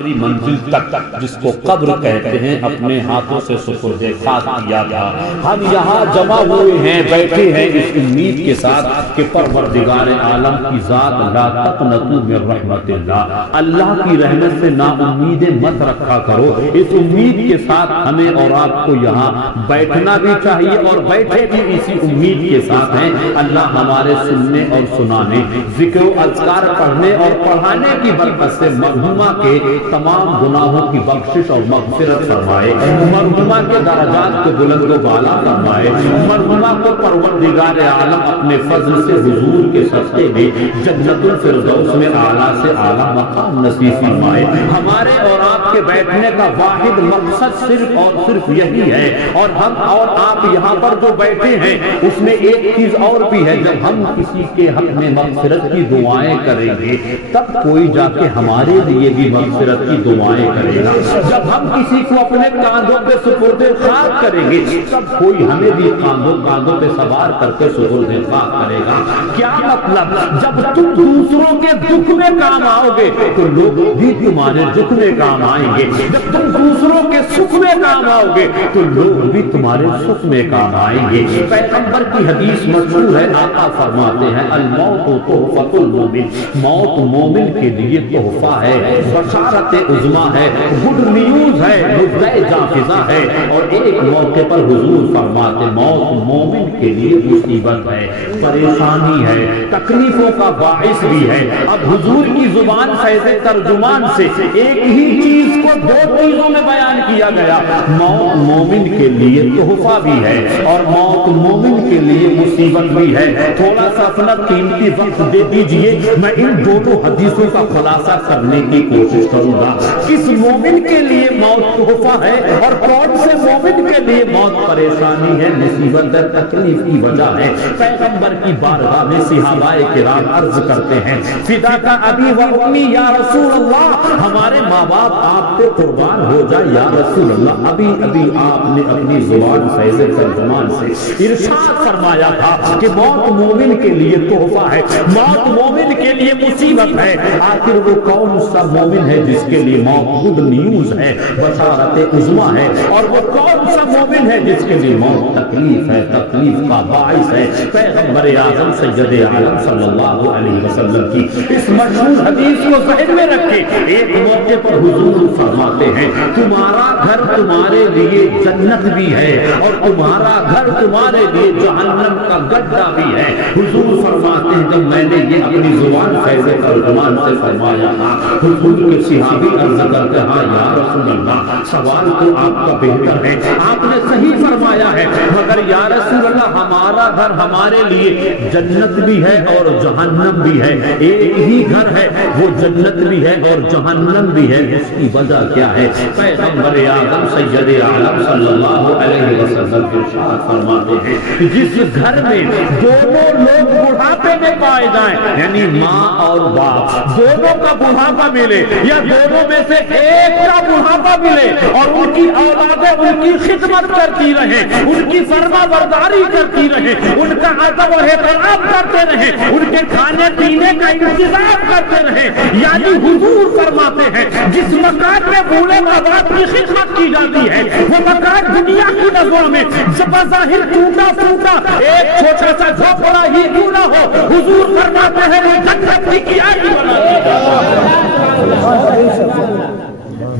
منزل تک جس کو قبر کہتے ہیں اپنے ہاتھوں سے سپرد خاک کیا تھا۔ ہم یہاں جمع ہوئے ہیں، بیٹھے ہیں اس امید کے ساتھ کہ پروردگار عالم کی ذات لا تقنطوا من رحمت اللہ، اللہ کی رحمت سے نا امیدیں مت رکھا کرو۔ اس امید کے ساتھ ہمیں اور آپ کو یہاں بیٹھنا بھی چاہیے اور بیٹھے بھی اسی امید کے ساتھ ہیں اللہ ہمارے سننے اور سنانے، ذکر و اذکار پڑھنے اور پڑھانے کی برکت سے مرحومہ کے تمام گناہوں کی بخشش اور مغفرت فرمائے، مرحومہ کے درجات کو بلند و بالا فرمائے، مرحومہ کو پروردگار عالم اپنے فضل سے حضور کے صدقے میں جنت الفردوس میں اعلیٰ سے اعلیٰ مقام نصیب فرمائے۔ ہمارے اور آپ کے بیٹھنے کا واحد مقصد صرف اور صرف یہی ہے، اور ہم اور آپ یہاں پر جو بیٹھے ہیں اس میں ایک چیز اور بھی ہے، جب ہم کسی کے حق میں مغفرت کی دعائیں کریں گے تب کوئی جا کے ہمارے لیے بھی مغفرت کی دعائیں کرے گا، جب ہم کسی کو اپنے کاندھوں پہ سپرد خاک کریں گے تب کوئی ہمیں بھی کاندھوں پہ سوار کر کے سپرد خاک کرے گا۔ کیا مطلب؟ جب تم دوسروں کے دکھ میں کام آؤ گے تو لوگ بھی تمہارے دکھ میں کام آئیں گے، جب تم دوسروں کے سکھ میں کام آؤ گے تو لوگ بھی تمہارے سکھ میں کام آئیں گے۔ پیغمبر کی حدیث مشہور ہے، آقا فرماتے ہیں الموت تحفۃ المومن، موت مومن کے لیے تحفہ ہے، بشارت عظما ہے، گڈ نیوز ہے، نبض جافزہ ہے۔ اور ایک موقع پر حضور فرماتے موت مومن کے لیے مصیبت ہے، پریشانی ہے، تکلیفوں کا باعث بھی ہے۔ اب حضور کی زبان فیض ترجمان سے ایک ہی چیز کو دو چیزوں میں بیان کیا گیا، موت مومن کے لیے تحفہ بھی ہے اور موت مومن کے لیے مصیبت بھی ہے۔ تھوڑا سا اپنا قیمتی وقت دے دیجئے، میں ان دونوں حدیثوں کا خلاصہ کرنے کی کوشش کروں گا۔ کس مومن کے لیے موت تحفہ ہے اور کون سے مومن کے لیے موت پریشانی ہے، مصیبت ہے، تکلیف کی وجہ ہے؟ پیغمبر کی بارگاہ میں صحابہ کرام عرض کرتے ہیں فداک ابی و امی یا رسول اللہ، ہمارے ماں باپ آپ پہ قربان ہو جائے یا رسول اللہ۔ ابھی ابھی آپ نے اپنی زبان فیض ترجمان سے ارشاد فرمایا تھا کہ موت مومن کے لیے تحفہ ہے، موت مومن کے لیے مصیبت ہے۔ آخر وہ کون سا مومن ہے جس کے لیے موت گڈ نیوز ہے، بشارت عظما ہے، اور وہ کون سا مومن ہے جس کے لیے موت تکلیف ہے، تکلیف کا باعث ہے؟ پیغمبر اعظم سید عالم صلی اللہ علیہ وسلم کی اس مشہور حدیث کو ذہن میں رکھے، ایک موقع پر حضور فرماتے ہیں تمہارا گھر تمہارے لیے جنت بھی ہے اور تمہارا گھر تمہارے لیے جہنم کا گڈھا بھی ہے۔ حضور فرماتے ہیں جب میں نے یہ اپنی زبان فیض ترجمان سے فرمایا تھا، حضور کے صحابی عرض کرتے ہاں یا رسول اللہ، سوال تو آپ کا بہتر ہے، آپ نے صحیح فرمایا ہے، مگر یا رسول اللہ ہمارا گھر ہمارے لیے جنت بھی ہے اور جہنم بھی ہے، ایک ہی گھر ہے، وہ جنت بھی ہے اور جہنم بھی ہے، اس کی وجہ کیا ہے؟ پیغمبر اعظم سید عالم صلی اللہ علیہ وسلم ارشاد فرماتے ہیں جس گھر میں دونوں لوگ بڑھاپے میں پائے جائیں، یعنی ماں اور باپ دونوں کا بڑھاپا ملے یا دونوں میں سے ایک کا بڑھاپا ملے اور ان کی اولادیں ان کی خدمت کرتی رہیں، ان کی فرما برداری کرتی رہیں، ان کا ادب و احترام کرتے رہیں، ان کے کھانے پینے کا انتظام کرتے رہیں، یعنی حضور فرماتے ہیں جس مکان میں بوڑھے ماں باپ کی خدمت کی جاتی ہے وہ مکان دنیا کی نظروں میں بظاہر ٹوٹا پھوٹا ایک چھوٹا سا جھوپڑا ہی کیوں نہ ہو، حضور فرماتے ہیں وہ جنت کی کیاری بنا دی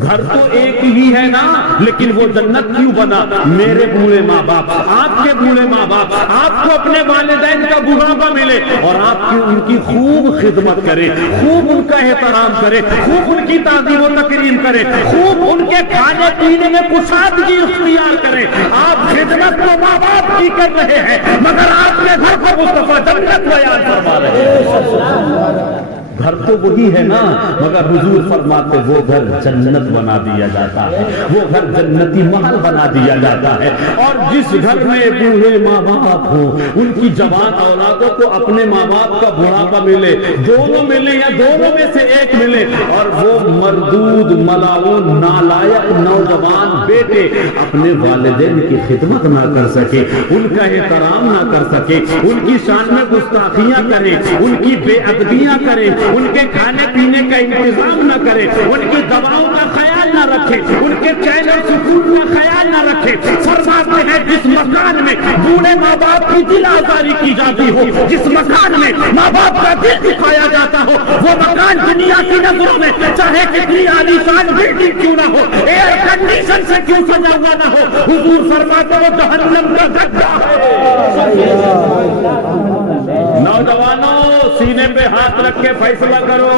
گھر تو ایک ہی ہے نا، لیکن وہ جنت کیوں بنا؟ میرے بوڑھے ماں باپ، آپ کے بوڑھے ماں باپ، آپ کو اپنے والدین کا بڑھاپا ملے اور آپ کی ان کی خوب خدمت کرے، خوب ان کا احترام کرے، خوب ان کی تعظیم و تکریم کرے، خوب ان کے کھانے پینے میں کشادگی اختیار کرے۔ آپ خدمت تو ماں باپ کی کر رہے ہیں مگر آپ کے گھر کو مصطفیٰ جنت بیان فرما رہے ہیں۔ گھر تو وہی ہے نا، مگر حضور فرماتے وہ گھر جنت بنا دیا جاتا ہے، وہ گھر جنتی محل بنا دیا جاتا ہے۔ اور جس گھر میں بوڑھے ماں باپ ہوں ان کی جوان اولادوں کو اپنے ماں باپ کا بڑھاپا ملے، دونوں ملے یا دونوں میں سے ایک ملے، اور وہ مردود ملاعون نالائق نوجوان بیٹے اپنے والدین کی خدمت نہ کر سکے، ان کا احترام نہ کر سکے، ان کی شان میں گستاخیاں کریں، ان کی بے ادبیاں کریں، ان کے کھانے پینے کا انتظام نہ کرے، ان کی دواؤں کا خیال نہ رکھے، ان کے چین اور سکون کا خیال نہ رکھے۔ فرماتے ہیں جس مکان میں بوڑھے ماں باپ کی دل آزاری کی جاتی ہو، جس مکان میں ماں باپ کا دل دکھایا جاتا ہو، وہ مکان دنیا کی نظروں میں چاہے کتنی عالیشان بلڈنگ کیوں نہ ہو، ایئر کنڈیشن سے کیوں سجا ہوا نہ ہو، حضور فرماتے وہ جہنم کا گڈھا ہے۔ نوجوانوں سینے پہ ہاتھ رکھ کے فیصلہ کرو،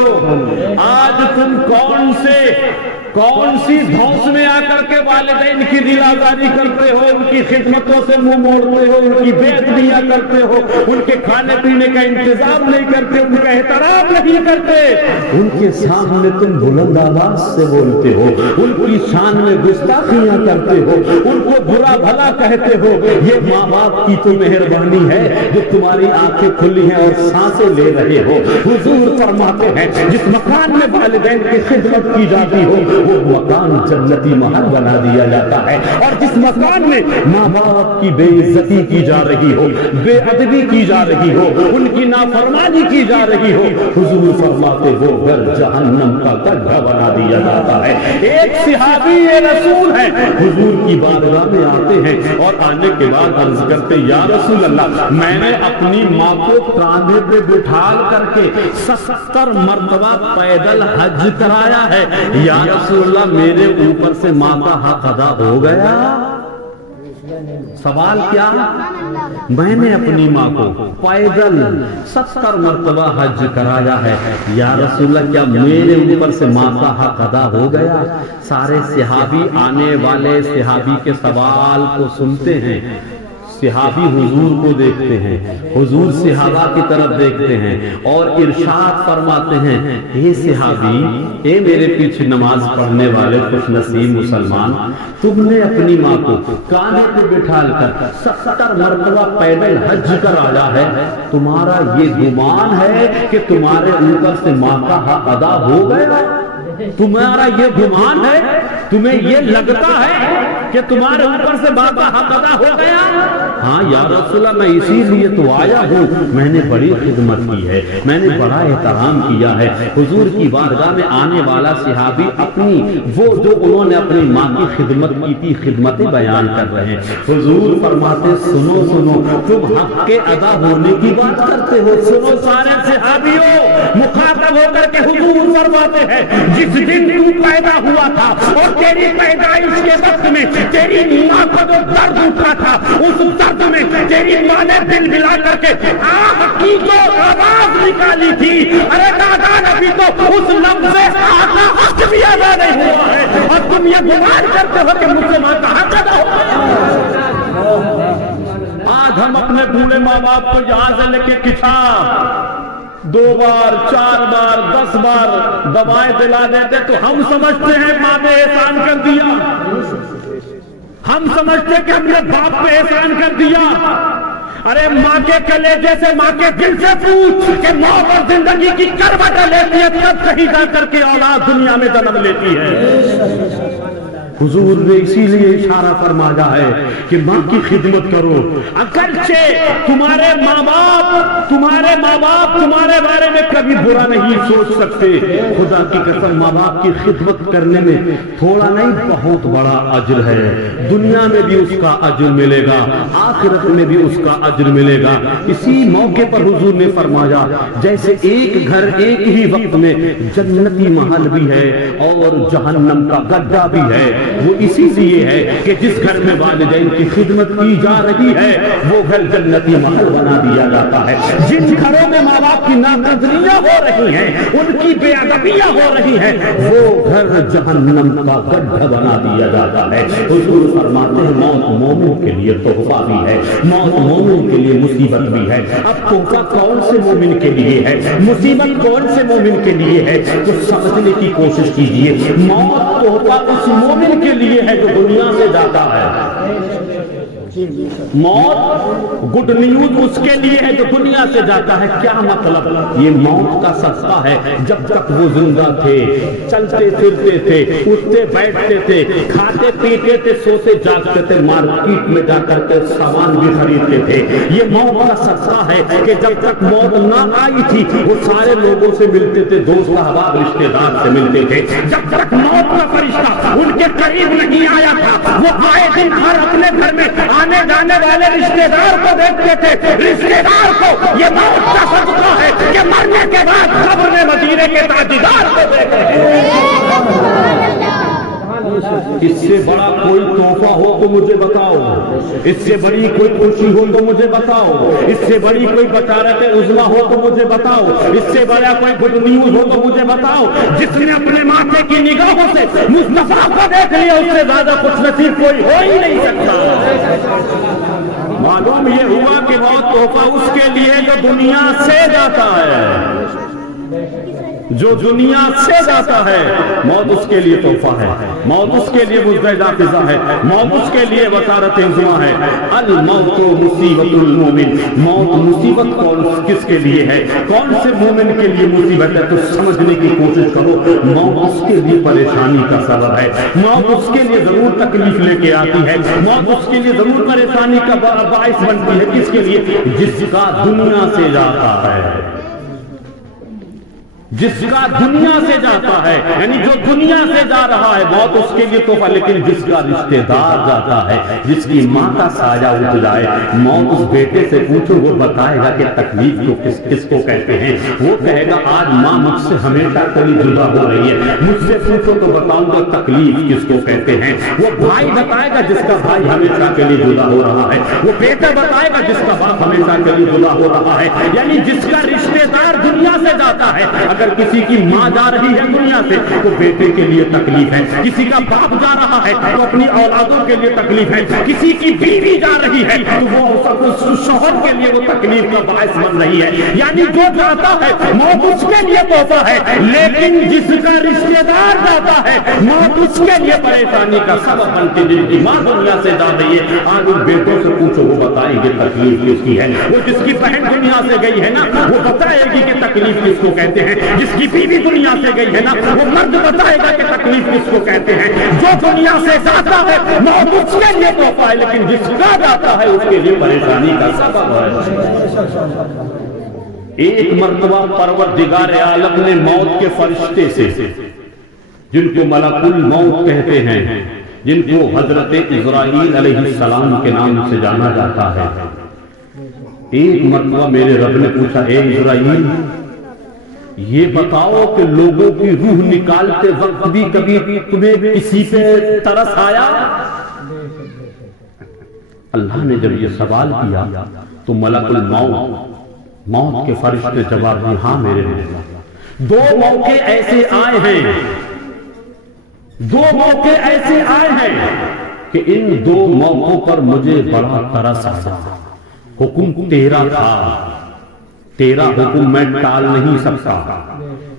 آج تم کون سی دھوس میں آ کر کے والدین کی دل آزاری کرتے ہو، ان کی خدمتوں سے منہ موڑتے ہو، ان کی بے ادبیاں کرتے ہو، ان کے کھانے پینے کا انتظام نہیں کرتے، ان کا احترام نہیں کرتے، ان کے سامنے تم بلند آواز سے بولتے ہو، ان کی شان میں گستاخیاں کرتے ہو، ان کو برا بھلا کہتے ہو۔ یہ ماں باپ کی تو مہربانی ہے جو تمہاری آنکھیں کھلی ہیں اور سانسیں لے رہے ہو۔ حضور فرماتے ہیں جس مکان میں والدین کی خدمت کی جاتی ہو وہ مکان جنتی محل بنا دیا جاتا ہے، اور جس مکان میں ماں باپ کی بے عزتی کی جا رہی ہو، بے ادبی کی جا رہی ہو، ان کی نافرمانی کی جا رہی ہو، حضور فرماتے وہ گھر جہنم کا گڈھا بنا دیا جاتا ہے۔ ایک صحابی رسول ہے، حضور کی بارگاہ میں آتے ہیں اور آنے کے بعد عرض کرتے یا رسول اللہ میں نے اپنی ماں کو کاندھے پہ بٹھا کر کے 70 مرتبہ پیدل حج کرایا ہے، یا رسول اللہ میرے اوپر سے ماں کا حق ادا ہو گیا؟ سوال کیا؟ میں نے اپنی ماں کو پیدل 70 مرتبہ حج کرایا ہے، یا رسول اللہ کیا میرے اوپر سے ماں کا حق ادا ہو گیا؟ سارے صحابی آنے والے صحابی کے سوال کو سنتے ہیں، صحابی حضور کو دیکھتے ہیں، حضور صحابہ کی طرف دیکھتے ہیں اور ارشاد فرماتے ہیں اے صحابی، اے میرے پیچھے نماز پڑھنے والے خوش نصیب مسلمان، تم نے اپنی ماں کو کاندھے پہ بٹھا کر 70 مرتبہ پیدل حج کرایا ہے، تمہارا یہ گمان ہے کہ تمہارے اوپر سے ماں کا حق ادا ہو گیا؟ تمہارا یہ گمان ہے، تمہیں یہ لگتا ہے کہ تمہارے اوپر سے ماں کا حق ادا ہو گیا؟ ہاں یا رسول اللہ میں اسی لیے تو آیا ہوں، میں نے بڑی خدمت کی ہے، میں نے بڑا احترام کیا ہے۔ حضور کی بارگاہ میں آنے والا صحابی اپنی وہ جو انہوں نے اپنی ماں کی خدمت کی تھی خدمتیں بیان کر رہے ہیں۔ حضور فرماتے سنو سنو، تم حق کے ادا ہونے کی بات کرتے ہو، سنو سارے صحابیوں، مخاطب ہو کر کے حضور فرماتے ہیں جس دن تو پیدا ہوا تھا اور تیری پیدائش کے وقت میں تیری ماں کو جو درد اٹھا تھا، اس درد میں تیری ماں نے دل ملا کر کے آہ کی جو آواز نکالی تھی، ارے دادا ابھی تو اس لفظ آقا حق بھی ادا نہیں ہوا ہے اور تم یہ گمان کرتے ہو کہ مجھ سے ماں کا حق ادا ہو۔ آج ہم اپنے بوڑھے ماں باپ کو یہاں سے لے کے کچھا 2 بار 4 بار 10 بار دوائیں دلا دیتے تو ہم سمجھتے ہیں ماں نے احسان کر دیا، ہم سمجھتے کہ ہم نے باپ پہ احسان کر دیا۔ ارے ماں کے کلیجے سے ماں کے دل سے پوچھ کہ ماں پر زندگی کی کروٹیں لیتی ہے تب کہیں جا کر کے اولاد دنیا میں جنم لیتی ہے۔ حضور نے اسی لیے اشارہ فرمایا ہے کہ ماں کی خدمت کرو، اگرچہ تمہارے ماں باپ تمہارے بارے میں کبھی برا نہیں سوچ سکتے، خدا کی قسم ماں باپ کی خدمت کرنے میں تھوڑا نہیں بہت بڑا اجر ہے، دنیا میں بھی اس کا اجر ملے گا، آخرت میں بھی اس کا اجر ملے گا۔ اسی موقع پر حضور نے فرمایا جیسے ایک گھر ایک ہی وقت میں جنتی محل بھی ہے اور جہنم کا گڈھا بھی ہے، وہ اسی لیے ہے کہ جس گھر میں والدین کی خدمت کی جا رہی ہے وہ گھر جنتی محل بنا دیا جاتا ہے، جن گھروں میں ماں باپ کی ناقدریاں ہو رہی ہیں، ان کی بے ادبیاں ہو رہی ہیں، وہ گھر جہنم کا گڈھا بنا دیا جاتا ہے۔ حضور فرماتے ہیں موت مومن کے لیے تحفہ بھی ہے، موت مومن کے لیے مصیبت بھی ہے۔ اب تحفہ کون سے مومن کے لیے ہے، مصیبت کون سے مومن کے لیے ہے، تو سمجھنے کی کوشش کیجئے۔ موت تحفہ اس مومن کے لیے ہے جو دنیا سے جاتا ہے، موت گڈ نیوز اس کے لیے ہے جو دنیا سے جاتا ہے. کیا مطلب؟ یہ موت کا صدقہ ہے. جب تک وہ زندہ تھے چلتے پھرتے تھے, اٹھتے بیٹھتے تھے, کھاتے پیتے تھے, سوتے جاگتے تھے, مارکیٹ میں جا کر کے سامان بھی خریدتے تھے. یہ موت کا صدقہ ہے کہ جب تک موت نہ آئی تھی وہ سارے لوگوں سے ملتے تھے, دوست احباب رشتے دار سے ملتے تھے. جب تک موت کا فرشتہ ان کے قریب نہیں آیا تھا وہ آئے دن ہر اپنے گھر میں آنے جانے والے رشتے دار کو دیکھتے تھے. رشتے دار کو یہ موت کا صدقہ ہے کہ مرنے کے بعد قبر میں مدینے کے تاجدار کو دیکھ رہے ہیں. اس سے بڑا کوئی تحفہ ہو تو مجھے بتاؤ, اس سے بڑی کوئی خوشی ہو تو مجھے بتاؤ, اس سے بڑی کوئی بشارت عظمی ہو تو مجھے بتاؤ, اس سے بڑا کوئی گڈ نیوز ہو تو مجھے بتاؤ. جس نے اپنے ماتھے کی نگاہوں سے مصطفیٰ کو دیکھ لیا اس سے زیادہ خوش نصیب کوئی ہو ہی نہیں سکتا. معلوم یہ ہوا کہ وہ تحفہ اس کے لیے جو دنیا سے جاتا ہے, جو دنیا سے جاتا ہے. موت اس کے لیے تحفہ ہے, موت اس کے لیے مزدہ فضا ہے, موت اس کے لیے بشارت عظمی ہے. الموت مصیبت المومن, موت مصیبت کس کے لیے ہے, کون سے مومن کے لیے مصیبت ہے؟ تو سمجھنے کی کوشش کرو. موت اس کے لیے پریشانی کا سبب ہے, موت اس کے لیے ضرور تکلیف لے کے آتی ہے, موت اس کے لیے ضرور پریشانی کا باعث بنتی ہے. کس کے لیے؟ جس کا دنیا سے جاتا ہے, جس کا دنیا سے جاتا ہے, یعنی جو دنیا سے جا رہا ہے موت اس کے لیے تحفہ. لیکن جس کا رشتہ دار جاتا ہے, جس کی ماں کا سایہ اٹھ جائے, موت اس بیٹے سے پوچھو وہ بتائے گا کہ تکلیف کو کس کو کہتے ہیں. وہ کہے گا آج ماں مجھ سے ہمیشہ کبھی جدا ہو رہی ہے, مجھ سے پوچھو تو بتاؤں گا تکلیف کس کو کہتے ہیں. وہ بھائی بتائے گا جس کا بھائی ہمیشہ کے لیے جدا ہو رہا ہے, وہ بیٹا بتائے گا جس کا باپ ہمیشہ کے لیے جدا ہو رہا ہے. یعنی جس کا رشتہ دار دنیا سے جاتا ہے, اگر کسی کی ماں جا رہی ہے دنیا سے تو بیٹے کے لیے تکلیف ہے, کسی کا باپ جا رہا ہے تو اپنی اولادوں کے لیے تکلیف ہے, کسی کی بیوی جا رہی ہے تو وہ شوہر کے لیے وہ تکلیف کا باعث بن رہی ہے. یعنی جو جاتا ہے موت اس کے لیے تحفہ ہے, لیکن جس کا رشتہ دار جاتا ہے موت اس کے لیے پریشانی کا سبب بنتی. جن کی ماں دنیا سے جا رہی ہے آج ان بیٹوں سے پوچھو وہ بتائیں گے تکلیف کس کی ہے. وہ جس کی بہن دنیا سے گئی ہے نا وہ بتائے گی کہ تکلیف کس کو کہتے ہیں. جس کی بیوی دنیا سے گئی ہے نا وہ مرد بتائے گا کہ تکلیف کس کو کہتے ہیں. جو دنیا سے جاتا ہے موت اس کے لیے تحفہ ہے, لیکن جس کا جاتا ہے اس کے لیے پریشانی کا سبب ہے. ایک مرتبہ پروردگار عالم نے موت کے فرشتے سے, جن کو ملک الموت کہتے ہیں, جن کو حضرت اسرائیل علیہ السلام کے نام سے جانا جاتا ہے, ایک مرتبہ میرے رب نے پوچھا اے اسرائیل یہ بتاؤ کہ لوگوں کی روح نکالتے وقت بھی کبھی تمہیں کسی پہ ترس آیا؟ اللہ نے جب یہ سوال کیا تو ملک الموت موت کے فرشتے جواب دی ہاں میرے رب. دو موقع ایسے آئے ہیں, دو موقع ایسے آئے ہیں کہ ان دو موقعوں پر مجھے بڑا ترس آیا. حکم تیرا تھا, تیرا حکم میں ٹال نہیں سکتا,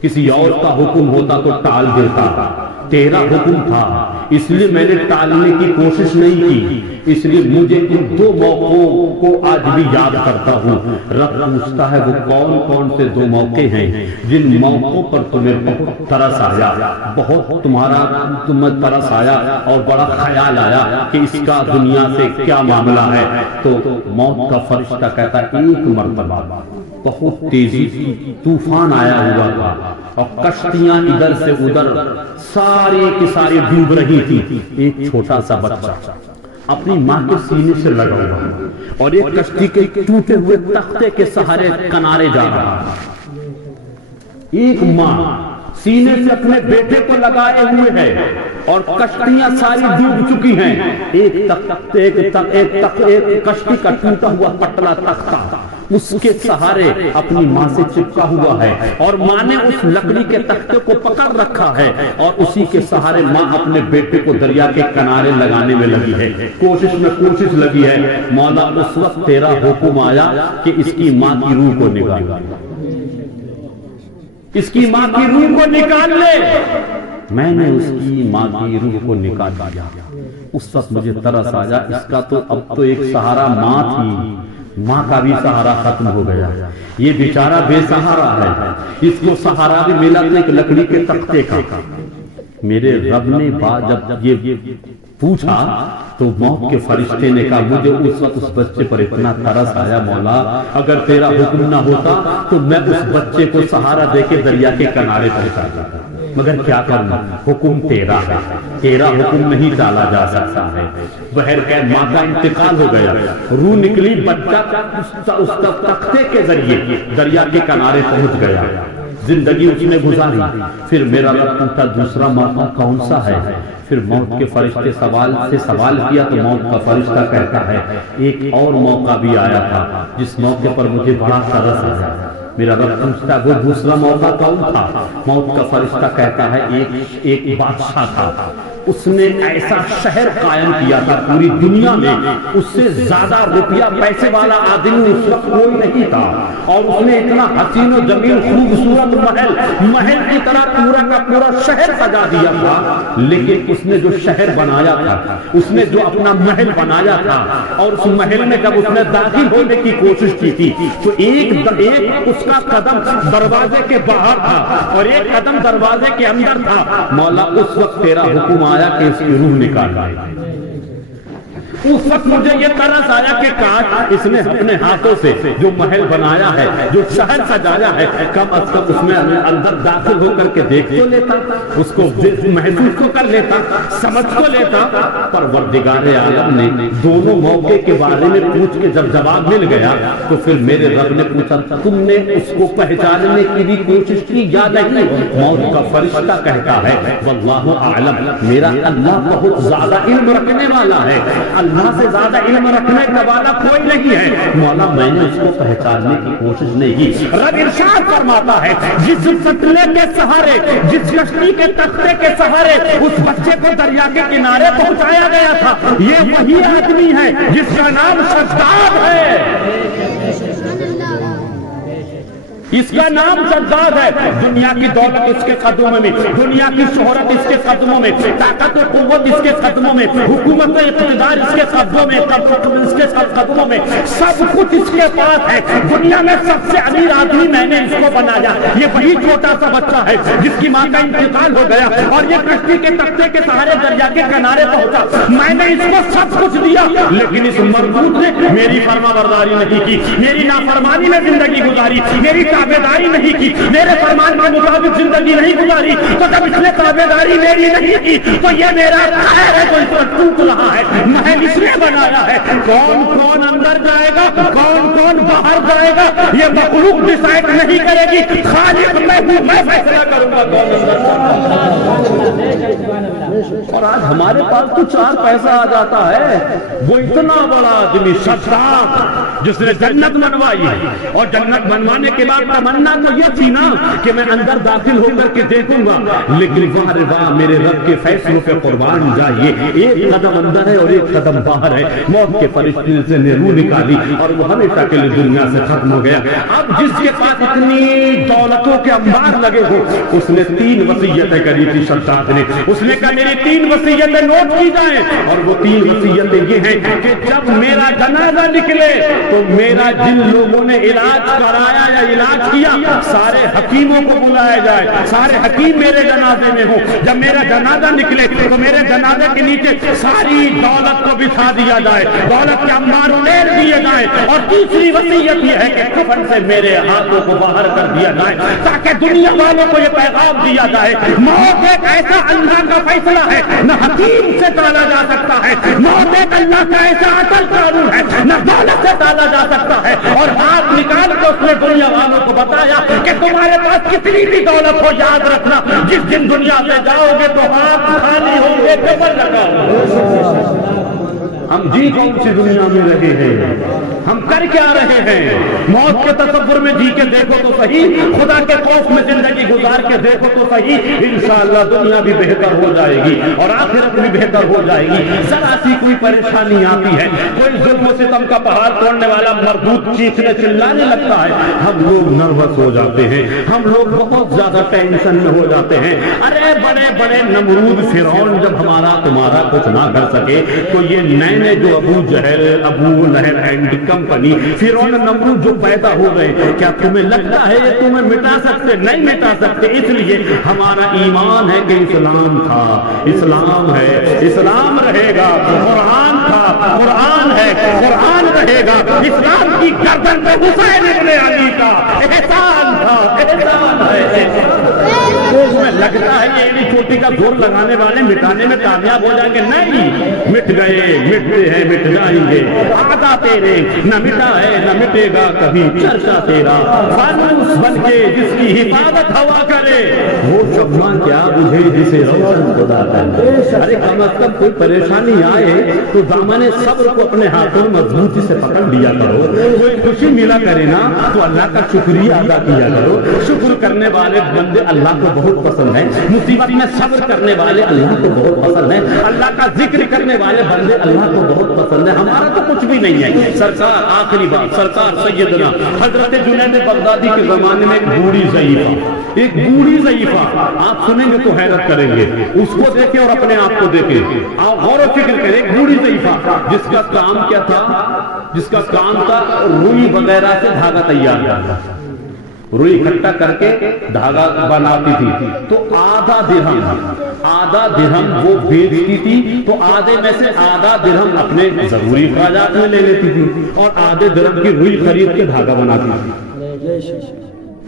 کسی اور کا حکم ہوتا تو ٹال دیتا. تیرا حکم تھا اس لیے میں نے ٹالنے کی کوشش نہیں کی, اس لیے مجھے ان دو موقعوں کو آج بھی یاد کرتا ہوں. رب پوچھتا ہے وہ کون کون سے دو موقع ہیں جن موقعوں پر تمہیں بہت ترس آیا, بہت تمہیں ترس آیا اور بڑا خیال آیا کہ اس کا دنیا سے کیا معاملہ ہے. تو موت کا فرشتہ کہتا ہے ایک مرتبہ بہت تیزی طوفان آیا ہوا تھا اور کشتیاں ادھر سے ادھر ساری کی ساری ڈوب رہی تھی. ایک چھوٹا سا بچہ اپنی ماں کے سینے سے لگا ہوا اور ایک کشتی کے ٹوٹے ہوئے تختے کے سہارے کنارے جا رہا. ایک ماں سینے سے اپنے بیٹے کو لگائے ہوئے ہے اور کشتیاں ساری ڈوب چکی ہیں. ایک کشتی کا ٹوٹا ہوا پتلا تختہ اس کے سہارے اپنی ماں سے چپکا ہوا ہے اور ماں نے اس لکڑی کے تختے کو پکڑ رکھا ہے اور اسی کے سہارے ماں اپنے بیٹے کو دریا کے کنارے لگانے میں لگی ہے, کوشش لگی ہے. مولا اس وقت تیرا حکم آیا کہ اس کی ماں کی روح کو نکال, اس کی ماں کی روح کو نکال لے. میں نے اس کی ماں کی روح کو نکال دیا. اس وقت مجھے ترس آیا, اس کا تو اب تو ایک سہارا ماں تھی, ماں کا بھی سہارا ختم ہو گیا, یہ بیچارہ بے سہارا ہے, اس کو سہارا بھی ملا ایک لکڑی کے تختے کا. میرے رب نے جب یہ پوچھا تو موت کے فرشتے نے کہا, مجھے اس وقت اس بچے پر اتنا ترس آیا, مولا اگر تیرا حکم نہ ہوتا تو میں اس بچے کو سہارا دے کے دریا کے کنارے پہنچا دیتا, مگر کیا کرنا, حکم تیرا ہے, تیرا حکم نہیں ٹالا جا سکتا ہے. بہر کہ ماں کا انتقال ہو گیا, روح نکلی, بچہ اس تختے کے ذریعے دریا کے کنارے پہنچ گیا, زندگی اس نے گزاری. پھر میرا رب پوچھا دوسرا موقع کون سا ہے؟ پھر موت کے فرشتے سوال کیا تو موت کا فرشتہ کہتا ہے ایک اور موقع بھی آیا تھا جس موقع پر مجھے بڑا ترس آیا. میرا رب پوچھتا وہ دوسرا موقع کون تھا؟ موت کا فرشتہ کہتا ہے ایک بادشاہ تھا, اس نے ایسا شہر قائم کیا تھا پوری دنیا میں, اس سے زیادہ روپیہ پیسے والا آدمی اس وقت کوئی نہیں تھا, اور اس نے اتنا حسین و جمیل خوبصورت محل کی طرح پورا کا پورا شہر سجا دیا تھا. لیکن اس نے جو شہر بنایا تھا, اس نے جو اپنا محل بنایا تھا, اور اس محل میں جب اس نے داخل ہونے کی کوشش کی تھی تو ایک اس کا قدم دروازے کے باہر تھا اور ایک قدم دروازے کے اندر تھا. مولا اس وقت تیرا حکم آیا کہ اس کی روح نکال آئی. اس وقت مجھے یہ ترس آیا کہ کاش اس نے اپنے ہاتھوں سے جو محل بنایا ہے, جو شہر سجایا ہے, کم از کم اس میں اندر داخل ہو کر کے دیکھ تو لیتا, اس کو محسوس تو کر لیتا, سمجھ تو لیتا. پروردگار عالم نے دونوں موقع کے بارے میں پوچھ کے جب جواب مل گیا تو پھر میرے رب نے پوچھا تم نے اس کو پہچاننے کی بھی کوشش کی یا نہیں؟ موت کا فرشتہ کہتا ہے واللہ اعلم, میرا اللہ بہت زیادہ علم رکھنے والا ہے, اللہ سے زیادہ علم رکھنے کا والا کوئی نہیں ہے. مولا میں نے اس کو پہچاننے کی کوشش نہیں کی. رب ارشاد فرماتا ہے جس فتلے کے سہارے, جس کشتی کے تختے کے سہارے اس بچے کو دریا کے کنارے پہنچایا گیا تھا, یہ وہی آدمی ہے جس کا نام شداد ہے. اس کا نام شداد ہے. دنیا کی دولت اس کے قدموں میں, دنیا کی شہرت اس کے قدموں میں, طاقت و قوت اس کے قدموں میں, حکومت و اقتدار اس کے قدموں میں, اس کے قدموں میں, سب کچھ اس کے پاس ہے. دنیا میں سب سے امیر آدمی میں نے اس کو بنایا. یہ وہی چھوٹا سا بچہ ہے جس کی ماں کا انتقال ہو گیا اور یہ کشتی کے تختے کے سہارے دریا کے کنارے پہنچا. میں نے اس کو سب کچھ دیا, لیکن اس مربوط نے میری فرما برداری نہیں کی, میری نافرمانی میں زندگی گزاری, میری تابعداری نہیں کی, میرے فرمان کے مطابق زندگی نہیں گزاری. تو جب اس نے تابعداری میری نہیں کی تو یہ میرا خیر ہے جو اس پر ٹوٹ رہا ہے. محل اس نے بنایا ہے, کون کون اندر جائے گا, کون کون باہر جائے گا, یہ مخلوق ڈیسائیڈ نہیں کرے گی, خالق میں ہوں, میں فیصلہ کروں گا کون اندر جائے گا. اور آج ہمارے پاس تو 4 پیسہ آ جاتا ہے. وہ اتنا بڑا آدمی شداد جس نے جنت بنوائی, اور جنت بنوانے کے بعد تمنا تو یہ تھی نا کہ میں اندر داخل ہو کر کے دیکھوں گا, لیکن واہ رے واہ میرے رب کے فیصلوں پہ قربان جائیے, ایک قدم اندر ہے اور ایک قدم باہر ہے. موت کے فرشتے سے نے روح نکالی اور وہ ہمیشہ کے لیے دنیا سے ختم ہو گیا. اب جس کے پاس اتنی دولتوں کے انبار لگے ہو, اس نے 3 وصیتیں کری تھی شداد نے. اس نے کہا میری 3 وصیتیں نوٹ کی جائیں, اور وہ 3 وصیتیں یہ ہیں کہ جب میرا جنازہ نکلے تو میرا جن لوگوں نے علاج کرایا یا علاج کیا سارے حکیموں کو بلایا جائے, سارے حکیم میرے جنازے میں ہوں. جب میرا جنازہ نکلے تو میرے جنازے کے نیچے ساری دولت کو بچھا دیا جائے, دولت کے انبار اڑیل دیے جائیں. اور تیسری وصیت یہ ہے کہ کفن سے میرے ہاتھوں کو باہر کر دیا جائے تاکہ دنیا والوں کو یہ پیغام دیا جائے موت ایک ایسا اللہ کا فیصلہ ہے نہ حکیم سے ٹالا جا سکتا ہے, موت ایک اللہ کا ایسا عدل قانون ہے نہ دولت سے ٹالا جا سکتا ہے. اور ہاتھ نکال کے اس نے دنیا والوں کو بتایا کہ تمہارے پاس کتنی بھی دولت ہو یاد رکھنا جس دن دنیا سے جاؤ گے تو ہاتھ خالی ہوں گے, قبر لگاؤ. ہم جی کون سی دنیا میں رہے ہیں، ہم کر کیا رہے ہیں؟ موت کے تصور میں جی کے دیکھو تو صحیح، خدا کے خوف میں زندگی گزار کے دیکھو تو صحیح، انشاءاللہ دنیا بھی بہتر ہو جائے گی اور آخرت بھی بہتر ہو جائے گی۔ ذرا سی کوئی پریشانی آتی ہے، کوئی ظلم و ستم کا پہاڑ توڑنے والا مردود چیخنے چلانے لگتا ہے، ہم لوگ نروس ہو جاتے ہیں، ہم لوگ بہت زیادہ ٹینشن میں ہو جاتے ہیں۔ ارے بڑے بڑے نمرود فرعون جب ہمارا تمہارا کچھ نہ کر سکے تو یہ نئے نئے جو ابو جہل، ابو لہب اینڈ کمپنی، فرعون نمرود جو پیدا ہو گئے، کیا تمہیں لگتا ہے یہ تمہیں مٹا سکتے؟ نہیں مٹا سکتے۔ اس لیے ہمارا ایمان ہے کہ اسلام تھا، اسلام ہے، اسلام رہے گا، قرآن تھا، قرآن ہے، قرآن رہے گا، اسلام کی گردن پہ حسین ابن علی کا احسان تھا، احسان ہے۔ تمہیں لگتا ہے یہ ایڈی چوٹی کا زور لگانے والے مٹانے میں کامیاب ہو جائیں گے؟ نہیں، مٹ گئے، مٹتے ہیں، مٹ جائیں گے۔ آقا تیرے نہ مٹا ہے نہ مٹے گا کبھی چرچا تیرا، فانوس بن کے جس کی حفاظت ہوا کرے وہ شمع کیا بجھے جسے روشن خدا کرے۔ ارے کم از کم کوئی پریشانی آئے تو دامن صبر کو اپنے ہاتھوں میں مضبوطی سے پکڑ لیا کرو۔ کوئی خوشی ملا کرے نا تو اللہ کا شکریہ ادا کیا کرو۔ شکر کرنے والے بندے اللہ کو بہت پسند ہیں، مصیبت میں صبر کرنے والے اللہ کو بہت پسند ہیں، اللہ کا ذکر کرنے والے بندے اللہ کو بہت پسند ہیں۔ ہمارا تو کچھ بھی نہیں ہے۔ سرکار آخری بات، سرکار سیدنا حضرت جنید بغدادی کے زمانے میں ایک بوڑھی ضعیفہ، ایک بوڑھی ضعیفہ، آپ سنیں گے تو حیرت کریں گے، اس کو دیکھیں اور اپنے آپ کو دیکھیں، آپ غور و فکر کریں۔ ایک بوڑھی ضعیفہ جس کا کام کیا تھا؟ جس کا کام تھا روئی وغیرہ سے دھاگا تیار کرنا، روئی اکٹھا کر کے دھاگا بناتی تھی، تو آدھا درہم وہ بیچتی تھی، تو آدھے میں سے آدھا درہم اپنے ضروری اخراجات میں لے لیتی تھی اور آدھے درہم کی روئی خرید کے دھاگا بناتی تھی۔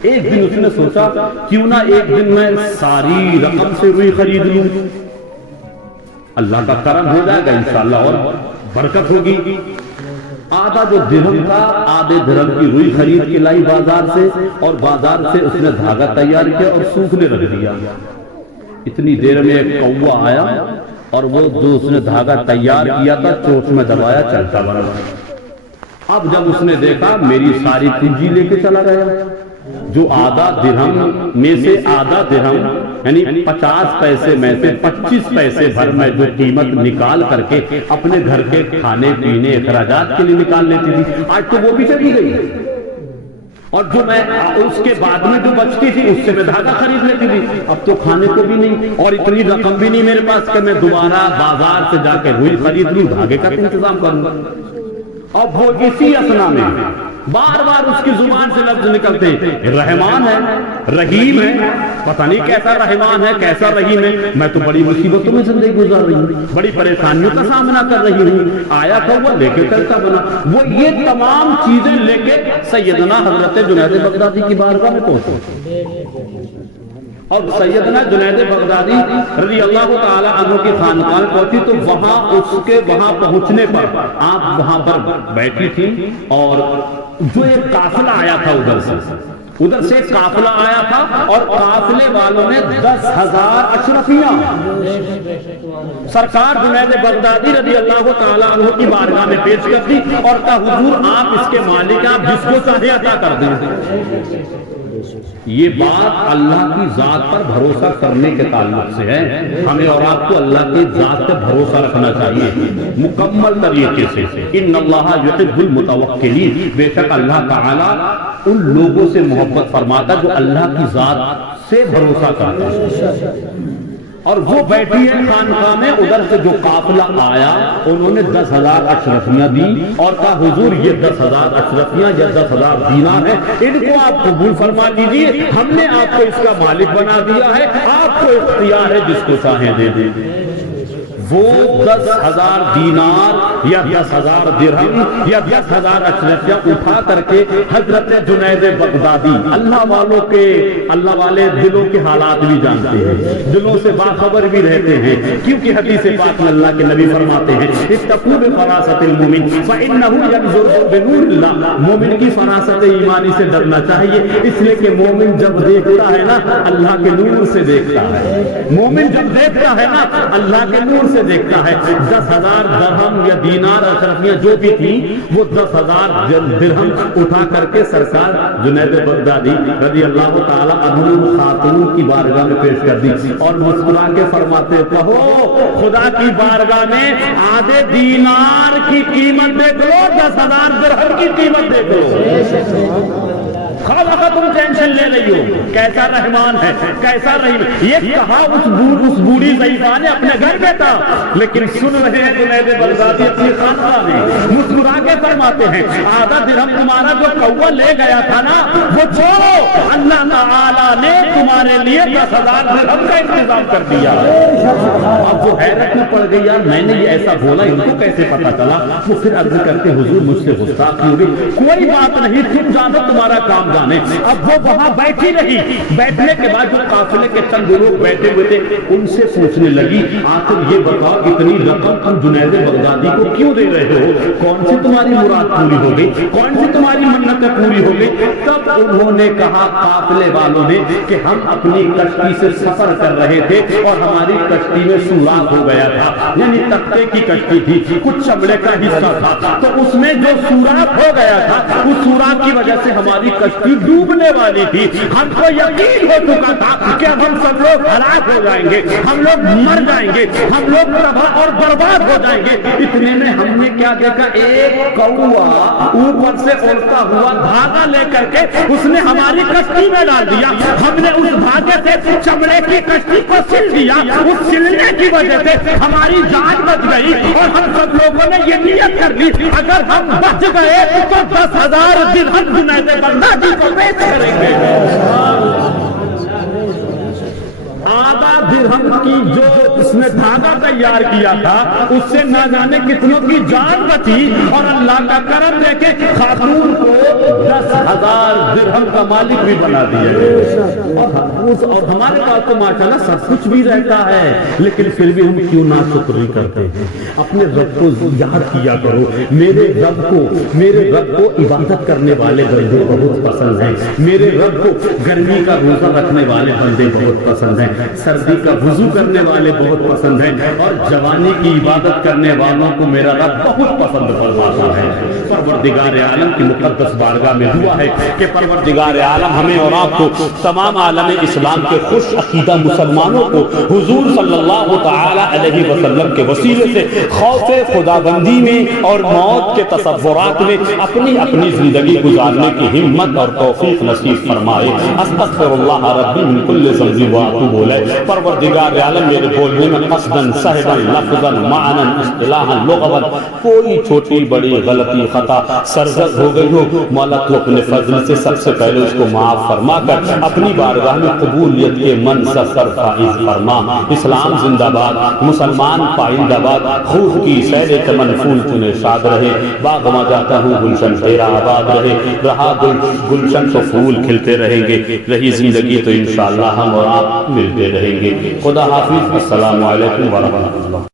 ایک دن اس نے سوچا کیوں نہ ایک دن میں ساری رقم سے روئی خرید لوں، اللہ کا کرم ہو جائے گا انشاءاللہ اور برکت ہوگی۔ آدھا جو درہم تھا، آدھے درہم کی روئی خرید کے لائی بازار سے، اور بازار سے اس نے دھاگا تیار کیا اور سوکھنے رکھ دیا۔ اتنی دیر میں ایک کوا آیا اور وہ جو اس نے دھاگا تیار کیا تھا چوٹ میں دبایا، چلتا بنا۔ اب جب اس نے دیکھا میری ساری پونجی لے کے چلا گیا، جو آدھا درہم میں سے آدھا درہم یعنی 50 پیسے میں سے 25 پیسے بھر میں جو قیمت نکال کر کے اپنے گھر کے کھانے پینے اخراجات کے لیے نکال لیتی تھی، آج تو وہ بھی چلی گئی، اور جو میں اس کے بعد میں جو بچتی تھی اس سے میں دھاگا خرید لیتی تھی، اب تو کھانے کو بھی نہیں اور اتنی رقم بھی نہیں میرے پاس کہ میں دوبارہ بازار سے جا کے روئی خرید لوں، دھاگے کا انتظام کروں گا۔ اب وہ اسی اسنا میں بار بار اس کی زبان سے لفظ نکلتے ہیں، رحمان ہے، رحیم ہے، پتہ نہیں کیسا رحمان ہے کیسا رحیم ہے، میں تو بڑی مصیبتوں میں زندگی گزار رہی ہوں، بڑی پریشانیوں کا سامنا کر رہی ہوں، آیا تھا وہ لے کے چلتا بنا۔ وہ یہ تمام چیزیں لے کے سیدنا حضرت جنید بغدادی کی بارگاہ میں پہنچے، اور سیدنا جنید بغدادی رضی اللہ تعالی عنہ کی خانقاہ میں پہنچی تو وہاں اس کے وہاں پہنچنے پر آپ وہاں پر بیٹھی تھی، اور جو ایک قافلہ آیا تھا ادھر سے ایک قافلہ آیا تھا، اور قافلے والوں نے 10,000 اشرفیاں سرکار جنید بغدادی رضی اللہ تعالی عنہ کی بارگاہ میں پیش کر دی اور کہا حضور آپ اس کے مالک، آپ جس کو چاہے عطا کر دیں۔ یہ بات اللہ کی ذات پر بھروسہ کرنے کے تعلق سے ہے، ہمیں اور آپ کو اللہ کی ذات پر بھروسہ رکھنا چاہیے مکمل طریقے سے۔ ان اللہ یحب المتوکلین، بے شک اللہ تعالی ان لوگوں سے محبت فرماتا جو اللہ کی ذات سے بھروسہ کرتا ہے۔ اور وہ بیٹھی ہے خانقاہ میں، ادھر سے جو قافلہ آیا انہوں نے 10,000 اشرفیاں دی اور کہا حضور یہ 10,000 اشرفیاں یا 10,000 دینار ہیں، ان کو آپ قبول فرما لیجیے، ہم نے آپ کو اس کا مالک بنا دیا ہے، آپ کو اختیار ہے جس کو چاہیں دے دیں۔ وہ 10,000 دینار یا 10,000 درہم یا 10,000 اشرفیاں اٹھا کر کے حضرت جنید بغدادی، اللہ والے دلوں کے حالات بھی جانتے ہیں، دلوں سے باخبر بھی رہتے ہیں، کیونکہ حدیث پاک میں اللہ کے نبی فرماتے ہیں اتقوا بفراست المومن فإنه ينظر بنور اللہ، مومن کی فراست ایمانی سے ڈرنا چاہیے، اس لیے کہ مومن جب دیکھتا ہے نا اللہ کے نور سے دیکھتا ہے، مومن جب دیکھتا ہے نا اللہ کے نور سے دیکھتا ہے 10,000 درہم یا دینار اشرفیاں جو بھی تھی وہ 10,000 درہم اٹھا کر کے سرکار جنید بغدادی رضی اللہ تعالی عنہ خاتون کی بارگاہ میں پیش کر دی اور مسکرا کے فرماتے کہو خدا کی بارگاہ میں آدھے دینار کی قیمت دیکھ لو 10,000 درہم کی قیمت دیکھ لو خواہ کا تم ٹینشن لے رہی ہو کیسا رحمان ہے کیسا رحیم یہ کہا اس بوڑھی ضعیفہ نے اپنے گھر میں تھا لیکن سن رہے ہیں جنید بغدادی اپنی خانقاہ میں مسکرا کے فرماتے ہیں آدھا درہم تمہارا جو کوا لے گیا تھا نا وہ چھوڑو اللہ تعالیٰ نے تمہارے لیے 10,000 درہم کا انتظام کر دیا اب وہ حیرت میں پڑ گئی یار میں نے یہ ایسا بولا ان کو کیسے پتا چلا وہ پھر عرض کرتے حضور مجھ سے گستاخی ہوگی کوئی بات نہیں تم جانو تمہارا کام جانے اب وہ وہاں بیٹھی رہی بیٹھنے کے بعد جو قافلے کے چند لوگ بیٹھے ہوئے تھے ان سے پوچھنے لگی آخر یہ بتاؤ اتنی رقم تم جنید بغدادی کو کیوں دے رہے ہو کون سی تمہاری مراد پوری ہو گئی کون سی تمہاری منتیں پوری ہو گئی تب انہوں نے کہا قافلے والوں نے کہ ہم اپنی کشتی سے سفر کر رہے تھے اور ہماری کشتی میں سوراخ ہو گیا تھا یعنی تختے کی کشتی تھی کچھ چمڑے کا حصہ تھا تو اس میں جو سوراخ ہو گیا تھا اس سوراخ کی وجہ سے ہماری کشتی ڈوبنے والی تھی ہم کو یقین ہو چکا تھا کہ اب ہم سب لوگ ہلاک ہو جائیں گے ہم لوگ مر جائیں گے ہم لوگ تباہ اور برباد ہو جائیں گے اتنے میں ہم نے کیا دیکھا ایک کوا اوپر سے اڑتا ہوا دھاگا لے کر کے اس نے ہماری کشتی میں ڈال دیا ہم نے اس دھاگے سے چمڑے کی کشتی کو سل دیا اس سلنے کی وجہ سے ہماری جان بچ گئی اور ہم سب لوگوں نے یہ نیت کر لی اگر ہم بچ گئے تو 10,000 درہم جنید بغدادی کو پیش کریں گے آدھا درہم کی جو اس نے دھاگا تیار کیا تھا اس سے نہ جانے کتنوں کی جان بچی اور اللہ کا کرم دیکھے خاتون کو 10,000 درہم کا مالک بھی بنا دیا اور ہمارے پاس تو ماشاءاللہ سب کچھ بھی رہتا ہے لیکن پھر بھی ہم کیوں ناشکری کرتے ہیں اپنے رب کو یاد کیا کرو میرے رب کو عبادت کرنے والے بندے بہت پسند ہیں میرے رب کو گرمی کا روزہ رکھنے والے بندے بہت پسند ہیں سردی کا وضو کرنے والے بہت پسند ہیں اور جوانی کی عبادت کرنے والوں کو میرا رب بہت پسند فرماتا ہے پروردگار عالم کی مقدس بارگاہ میں دعا ہے کہ پروردگار عالم ہمیں اور آپ کو تمام عالم اسلام کے خوش عقیدہ مسلمانوں کو حضور صلی اللہ تعالی علیہ وسلم کے وسیلے سے خوف خداوندی میں اور موت کے تصورات میں اپنی اپنی زندگی گزارنے کی ہمت اور توفیق نصیب فرمائے استغفر اللہ ربی من کل ذنب واتوب الیہ پروردگار عالم میرے بولنے میں قصداً صحباً لفظاً معناً اصطلاحاً لغواً کوئی چھوٹی بڑی غلطی خطا سرزد ہو گئی ہو مولا تو اپنے فضل سے سب سے پہلے اس کو معاف فرما کر اپنی بارگاہ میں قبولیت کے منصب پر فائز فرما اسلام زندہ باد مسلمان پائندہ باد خوف کی سیر چمن پھول چنے شاد رہے باغ میں جاتا ہوں گلشن تیرا آباد رہے رہا گلشن تو پھول کھلتے رہیں گے رہی زندگی تو انشاءاللہ ہم اور آپ ملتے رہیں گے خدا حافظ السلام علیکم ورحمۃ اللہ